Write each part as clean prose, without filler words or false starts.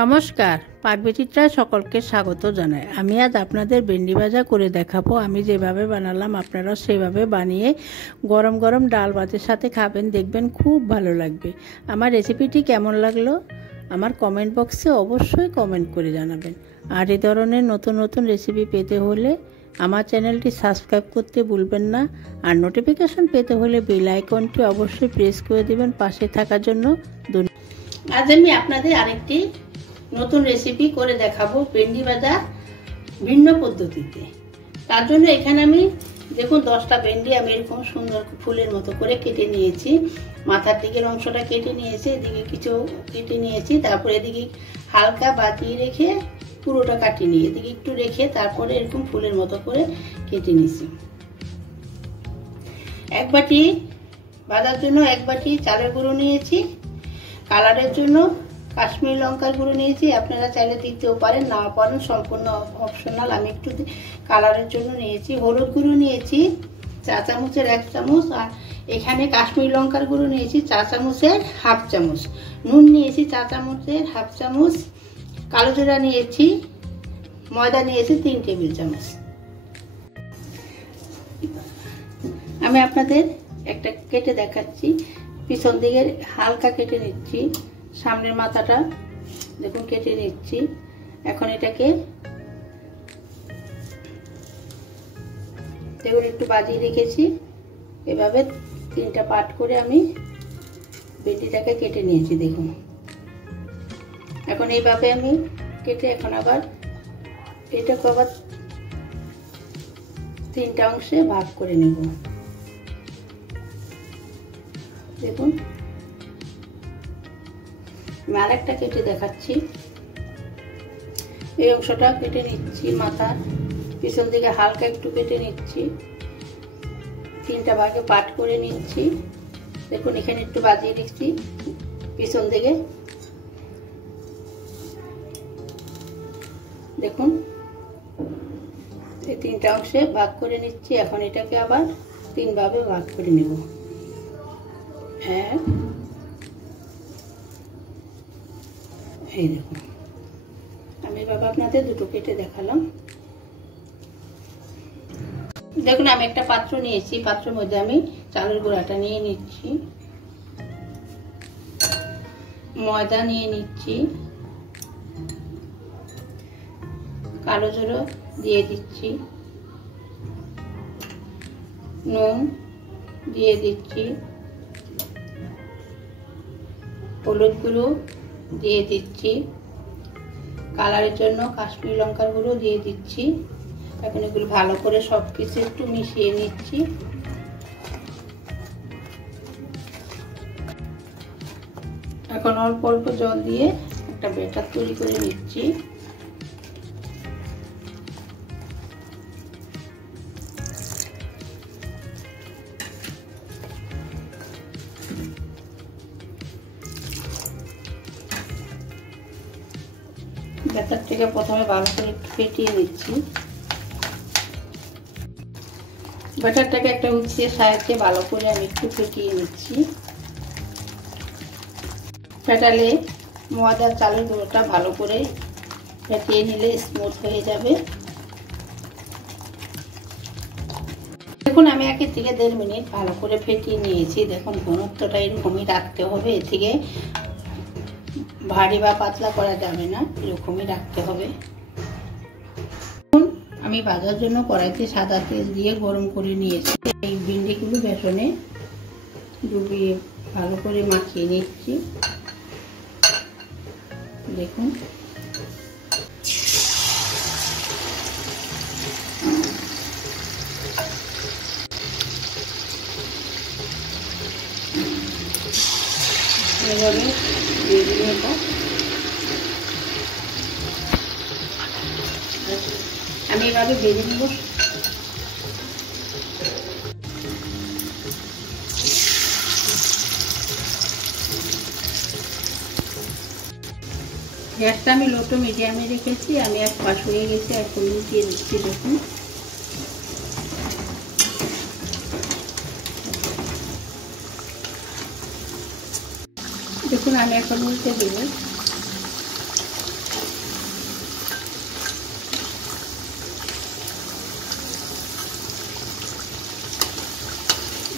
নমস্কার, পাকবিচিত্রায় সকলকে স্বাগত জানাই। আমি আজ আপনাদের ভেন্ডি ভাজা করে দেখাবো। আমি যেভাবে বানালাম আপনারা সেভাবে বানিয়ে গরম গরম ডাল ভাতের সাথে খাবেন, দেখবেন খুব ভালো লাগবে। আমার রেসিপিটি কেমন লাগলো আমার কমেন্ট বক্সে অবশ্যই কমেন্ট করে জানাবেন। আর এই ধরনের নতুন নতুন রেসিপি পেতে হলে আমার চ্যানেলটি সাবস্ক্রাইব করতে ভুলবেন না। আর নোটিফিকেশন পেতে হলে বেল আইকনটি অবশ্যই প্রেস করে দেবেন। পাশে থাকার জন্য ধন্যবাদ। আজ আমি আপনাদের আরেকটি নতুন রেসিপি করে দেখাবো, ভেন্ডি ভাজা ভিন্ন পদ্ধতিতে। তার জন্য এখানে আমি দেখুন 10টা ভেন্ডি আমি এরকম সুন্দর ফুলের মতো করে কেটে নিয়েছি। মাথার দিকের অংশটা কেটে নিয়েছি, এদিকে কিছু কেটে নিয়েছি, তারপরে এদিকে হালকা বাঁচিয়ে রেখে পুরোটা কাটিয়ে নিয়ে এদিকে একটু রেখে তারপরে এরকম ফুলের মতো করে কেটে নিয়েছি। এক বাটি ভাজার জন্য এক বাটি চালের গুঁড়ো নিয়েছি। কালারের জন্য কাশ্মীরি লঙ্কার গুঁড়ো নিয়েছি, আপনারা চাইলে দিতেও পারেন, না পারেন, সম্পূর্ণ অপশনাল। আমি একটু কালারের জন্য নিয়েছি। হলুদ গুঁড়ো নিয়েছি 4 চামচের 1 চামচ, আর এখানে কাশ্মীরি লঙ্কার গুঁড়ো নিয়েছি 4 চামচের 1/2 চামচ। নুন নিয়েছি 4 চামচের 1/2 চামচ। কালো জিরা নিয়েছি, ময়দা নিয়েছি 3 টেবিল চামচ। আমি আপনাদের একটা কেটে দেখাচ্ছি। পিছন দিকে হালকা কেটে নিচ্ছি, সামনের মাথাটা দেখুন কেটে নিচ্ছি। এখন এটাকে দেখুন একটু বাজিয়ে রেখেছি, এভাবে 3টা পার্ট করে আমি ভেন্ডিটাকে কেটে নিয়েছি। দেখুন এখন এইভাবে আমি কেটে এখন আবার এটাকে আবার 3টা অংশে ভাগ করে নেব। দেখুন আমি আরেকটা কেটে দেখাচ্ছি। এই অংশটা কেটে নিচ্ছি, মাথার পিছন দিকে হালকা একটু কেটে নিচ্ছি, 3টা ভাগে পাট করে নিচ্ছি। দেখুন এখানে একটু বাজিয়ে নিচ্ছি পিছন দিকে। দেখুন এই 3টা অংশে ভাগ করে নিচ্ছি। এখন এটাকে আবার 3 ভাবে ভাগ করে নেব। এই দেখুন আমি এভাবে আপনাদের দুটো কেটে দেখালাম। দেখুন আমি একটা পাত্র নিয়েছি, পাত্রের মধ্যে আমি চালের গুঁড়াটা নিয়ে নিচ্ছি, ময়দা নিয়ে নিচ্ছি, কালো জিরা দিয়ে দিচ্ছি, নুন দিয়ে দিচ্ছি, হলুদ গুঁড়ো দিয়ে দিচ্ছি, কালারের জন্য কাশ্মীরি লঙ্কার গুঁড়ো দিয়ে দিচ্ছি। এখন এগুলো ভালো করে সবকিছু একটু মিশিয়ে নিচ্ছি। এখন অল্প অল্প জল দিয়ে একটা ব্যাটার তৈরি করে নিচ্ছি। ব্যাটারটাকে প্রথমে ভালো করে একটু ফেটিয়ে নিচ্ছি। ব্যাটারটাকে একটা উচিয়ে সাহায্যে ভালো করে আমি একটু ফেটিয়ে নিচ্ছি। ফেটালে ময়দার চালের গুঁড়োটা ভালো করে ফেটিয়ে নিলে স্মুথ হয়ে যাবে। দেখুন আমি 1 থেকে 1.5 মিনিট ভালো করে ফেটিয়ে নিয়েছি। দেখুন ঘনত্বটা এরকমই রাখতে হবে, এর থেকে ভারী বা পাতলা করা যাবে না, এরকমই রাখতে হবে। আমি ভাজার জন্য কড়াইতে সাদা তেল দিয়ে গরম করে নিয়েছি। এই ভেন্ডিগুলো বেসনে ডুবিয়ে ভালো করে মাখিয়ে নিচ্ছি। দেখুন এভাবে দিয়ে দিলে এটা আমি এভাবে ভেজে নেব। গ্যাসটা আমি লো টু মিডিয়ামে রেখেছি। আমি এক পাশ হয়ে গেছে, এখন উল্টিয়ে দিচ্ছি। দেখুন দেখুন আমি এখন উল্টে দেব।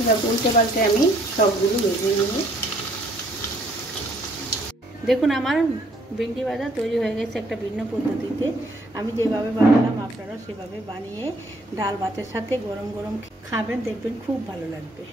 এভাবে উল্টে পাল্টে আমি সবগুলো ভেজে নিয়ে দেখুন আমার ভেন্ডি ভাজা তৈরি হয়ে গেছে একটা ভিন্ন পদ্ধতিতে। আমি যেভাবে বানালাম আপনারা সেভাবে বানিয়ে ডাল ভাতের সাথে গরম গরম খাবেন, দেখবেন খুব ভালো লাগবে।